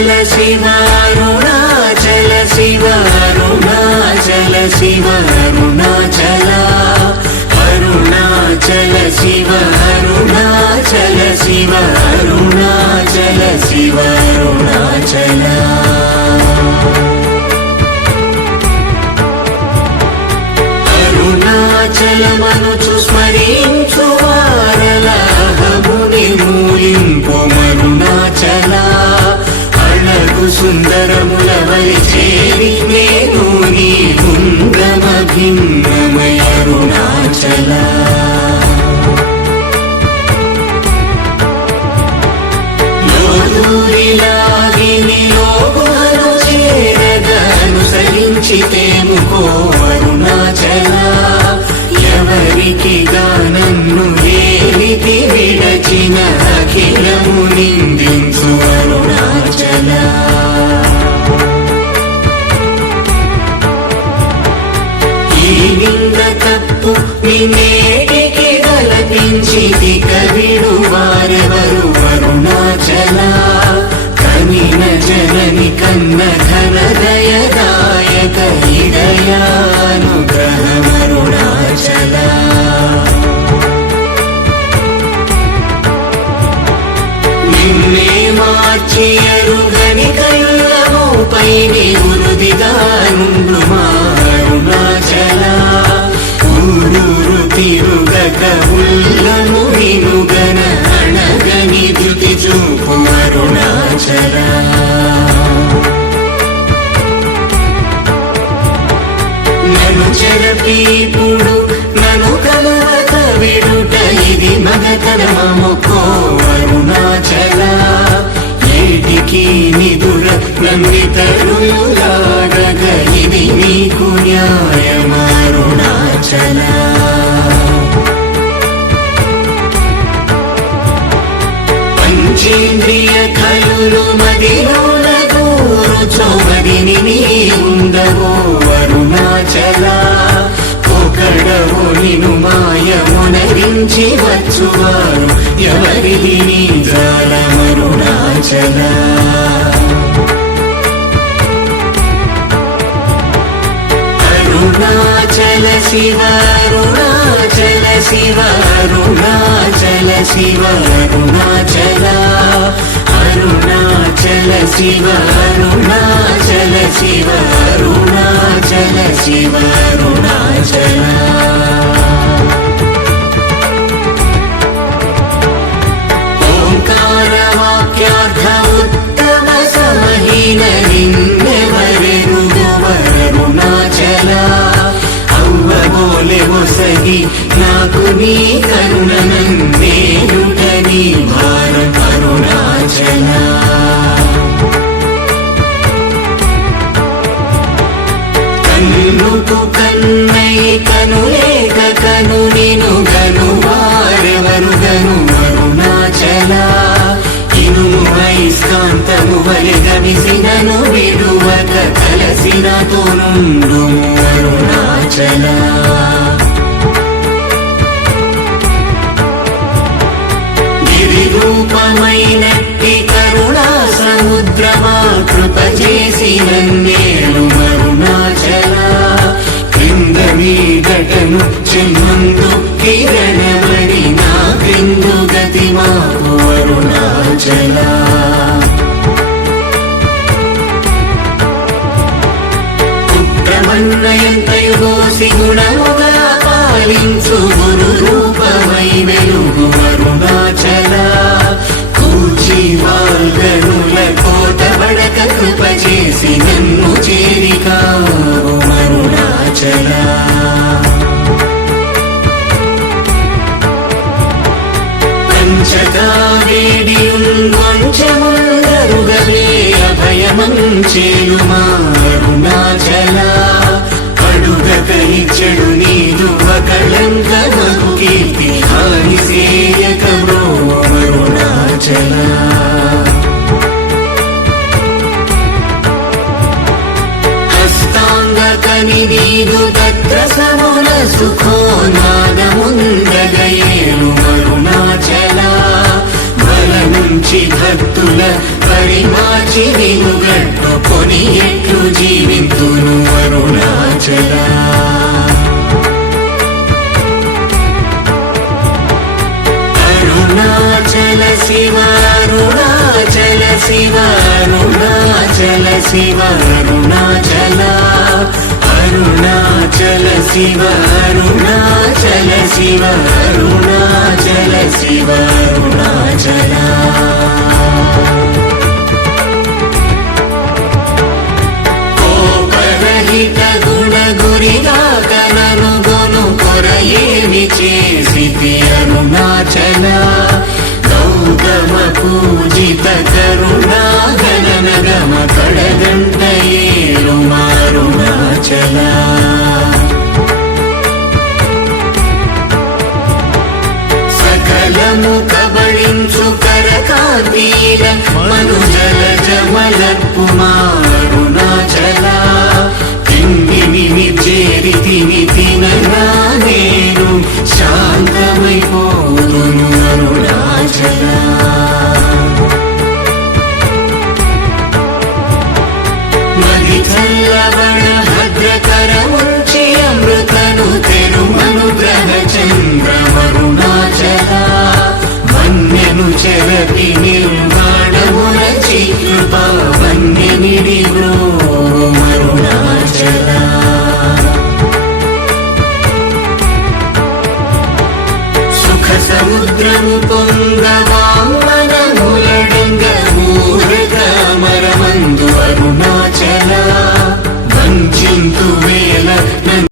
शिव अरुणाचल शिव अरुणाचल शिव अरुणाचल अरुणाचल शिव अरुणाचल शिव अरुणाचल शिव अरुणाचल अरुणाचल मनुचु स्मरिंचु वारलाहमु निर्मूलिंपु अरुणाचल అళగు సుందరములవలి చేరి నేను నీ గుండ్రమ భిన్నమయ అరుణాచల లోదూరిలాగిని లోగుహను చేరగా అనుసరించితేముకో అరుణాచల ఎవరికి గానన్ను ఏలితి విడచిన అఖిలము నిందించు అరుణాచల ఈ నింద తప్పు నిన్నేటికి గలపించితి కవిడు వారెవరు అరుణాచల కనిన జనని కన్న ఘన దయదాయక హృదయానుగ్రహమరుణాచల నిన్నే మార్చి ఎరుగని కళ్ళమోపై నివృదిగా నుండు మా అరుణాచల ఊరూరు తిరుగక ఉల్లము వినుగన అణగని ధృతి చూపు అరుణాచల నన్ను చెరపీపుడు నన్ను కలవక విడుట ఇది మగతరమముకో అరుణాచల ఏటికి నిదుర నన్నితరులాడగ ఇది నీకు న్యాయమరుణాచల పంచేంద్రియ కలులు మదిలోన గోరుచోమదిని నీ ఉండవో అరుణాచల ఒకడవో నిను మాయమునరించి వచ్చువారు ఎవరిది నీ జాలమరుణాచల అరుణాచల శివ అరుణాచల శివ అరుణాచల శివ అరుణాచల అరుణాచల శివ అరుణాచల శివ అరుణాచల శివ అరుణాచల ఓంకార వాక్యార్థ ఉత్తమ సమహీన నిన్నెవరెరుగవరుణాచల అవ్వబోలె ఒసగి నాకు నీ కరుణ నన్నేయుట నీ భారం అరుణాచల కన్నుకు కన్నై కనులేక కను నిను గను వారెవరు గను అరుణాచల ఇనుము ఐస్కాంతము వలె గమిసినను విడువక కలసినతో నుండు అరుణాచల రూపమైనట్టి కరుణా సముద్రమా కృప చేసి నన్నేలు అరుణాచల క్రింద మీదటను చెమ్మందు కిరణమణి నా క్రిందు గతి మాకు అరుణాచల పుత్రమన్నయంతయుగోసి గుణముగా పాలించు గురు రూపమై వెలుగు అరుణాచల కూచి వాల్గనుల కోట బడక కృప చేసి నన్ను చేరికావు అరుణాచల పంచగా వేడియుంగొంచెముందరుగలే అభయమంచేయుమా అరుణాచల అడుగక ఇచ్చడు నీదు కళంక మగు కీర్తి హాని సేయక అరుణాచల హస్తాంగకని నీదు తత్ర సమున సుఖో నాదముందగయేలు అరుణాచల బల నుంచి భక్తుల పరిమాచి శివ అరుణాచల శివ అరుణాచల శివ అరుణాచల కోపరహిత గుణ గురిగా కనను గొను కొరయేమి చేసితి అరుణాచల గౌతమ పూజిత కరుణా గణన గమ కడగంట ఏలు మారుణాచల